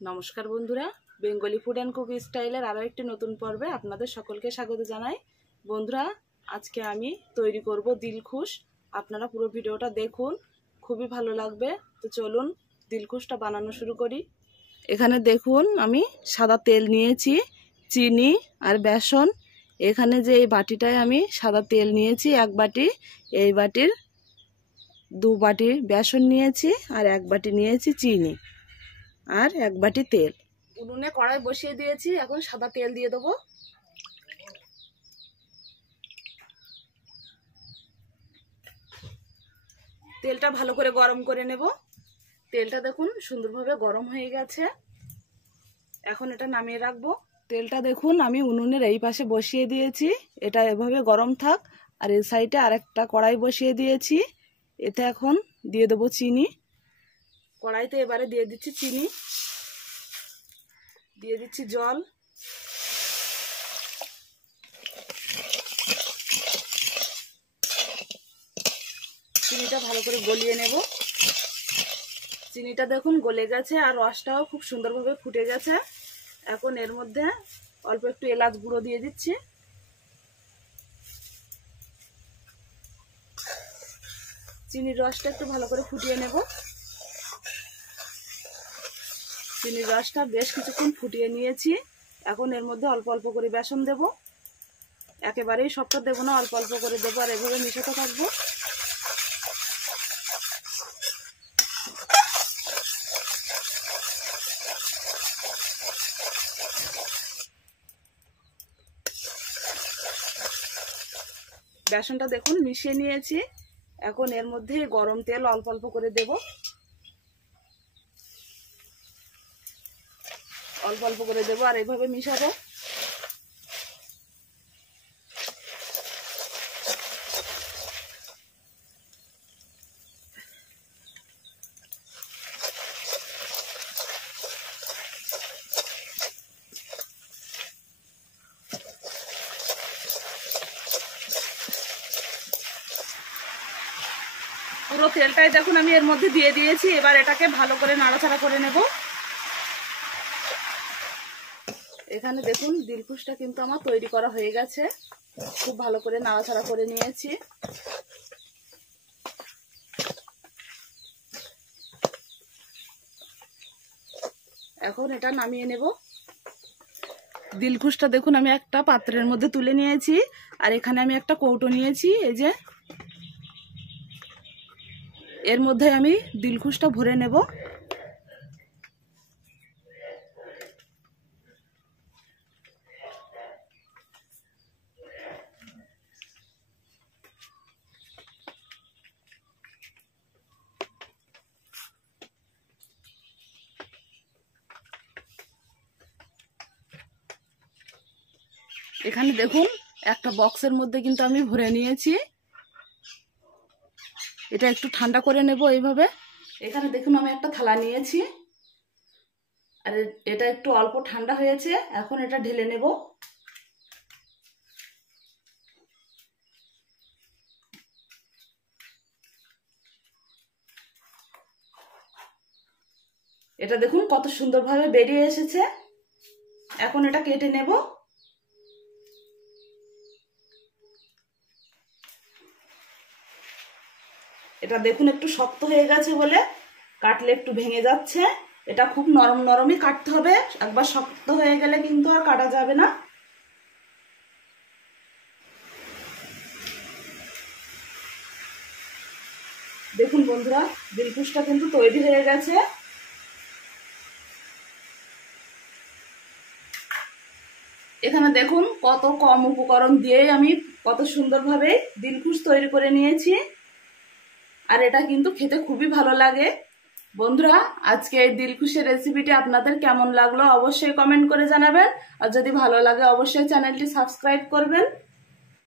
নমস্কার বন্ধুরা, Bengali food and cook স্টাইলের আরও একটি নতুন পর্বে আপনাদের সকলকে স্বাগত জানাই। বন্ধুরা, আজকে আমি তৈরি করব দিলখুশ। আপনারা পুরো ভিডিওটা দেখুন, খুবই ভালো লাগবে। তো চলুন দিলখুশটা বানানো শুরু করি। এখানে দেখুন আমি সাদা তেল নিয়েছি, চিনি আর বেসন। এখানে যে এই বাটিটায় আমি সাদা তেল নিয়েছি 1 বাটি, এই বাটির 2 বাটি বেসন নিয়েছি আর 1 বাটি নিয়েছি চিনি আর 1 বাটি তেল। উনুনে কড়াই বসিয়ে দিয়েছি, এখন সাদা তেল দিয়ে দেবো। তেলটা ভালো করে গরম করে নেব। তেলটা দেখুন সুন্দরভাবে গরম হয়ে গেছে, এখন এটা নামিয়ে রাখবো। তেলটা দেখুন আমি উনুনের এই পাশে বসিয়ে দিয়েছি, এটা এভাবে গরম থাক। আর এই সাইডে আরেকটা কড়াই বসিয়ে দিয়েছি, এতে এখন দিয়ে দেবো চিনি। কড়াইতে এবারে দিয়ে দিচ্ছি চিনি, দিয়ে দিচ্ছি জল, চিনিটা ভালো করে গলিয়ে নেব। চিনিটা দেখুন গলে গেছে আর রসটাও খুব সুন্দরভাবে ফুটে গেছে। এখন এর মধ্যে অল্প একটু এলাচ গুঁড়ো দিয়ে দিচ্ছি। চিনির রসটা একটু ভালো করে ফুটিয়ে নেব। চিনির রসটা বেশ কিছুক্ষণ ফুটিয়ে নিয়েছি, এখন এর মধ্যে অল্প অল্প করে বেসন দেব। একেবারেই সবটা দেবো না, অল্প অল্প করে দেবো আর এভাবে মিশাতে থাকবো। বেসনটা দেখুন মিশিয়ে নিয়েছি, এখন এর মধ্যে গরম তেল অল্প অল্প করে দেব। অল্প অল্প করে দেবো আর এইভাবে মিশাবো। পুরো তেলটাই দেখুন আমি এর মধ্যে দিয়ে দিয়েছি, এবার এটাকে ভালো করে নাড়াচাড়া করে নেব। এখানে দেখুন দিলখুশটা কিন্তু আমার তৈরি করা হয়ে গেছে, খুব ভালো করে নাড়াচাড়া করে নিয়েছি। এখন এটা নামিয়ে নেব। দিলখুশটা দেখুন আমি একটা পাত্রের মধ্যে তুলে নিয়েছি, আর এখানে আমি একটা কৌটো নিয়েছি। এই যে এর মধ্যে আমি দিলখুশটা ভরে নেব। এখানে দেখুন একটা বক্সের মধ্যে কিন্তু আমি ভরে নিয়েছি, এটা একটু ঠান্ডা করে নেব এইভাবে। এখানে দেখুন আমি একটা থালা নিয়েছি, আর এটা একটু অল্প ঠান্ডা হয়েছে, এখন এটা ঢেলে নেব। এটা দেখুন কত সুন্দরভাবে বেরিয়ে এসেছে, এখন এটা কেটে নেব। এটা দেখুন একটু শক্ত হয়ে গেছে বলে কাটলে একটু ভেঙে যাচ্ছে। এটা খুব নরম নরমই কাটতে হবে, একবার শক্ত হয়ে গেলে কিন্তু আর কাটা যাবে না। দেখুন বন্ধুরা, দিলখুশটা কিন্তু তৈরি হয়ে গেছে। এখানে দেখুন কত কম উপকরণ দিয়ে আমি কত সুন্দরভাবে দিলখুশ তৈরি করে নিয়েছি, আর এটা কিন্তু খেতে খুবই ভালো লাগে। বন্ধুরা, আজকে এই দিলখুশের রেসিপিটি আপনাদের কেমন লাগলো অবশ্যই কমেন্ট করে জানাবেন, আর যদি ভালো লাগে অবশ্যই চ্যানেলটি সাবস্ক্রাইব করবেন।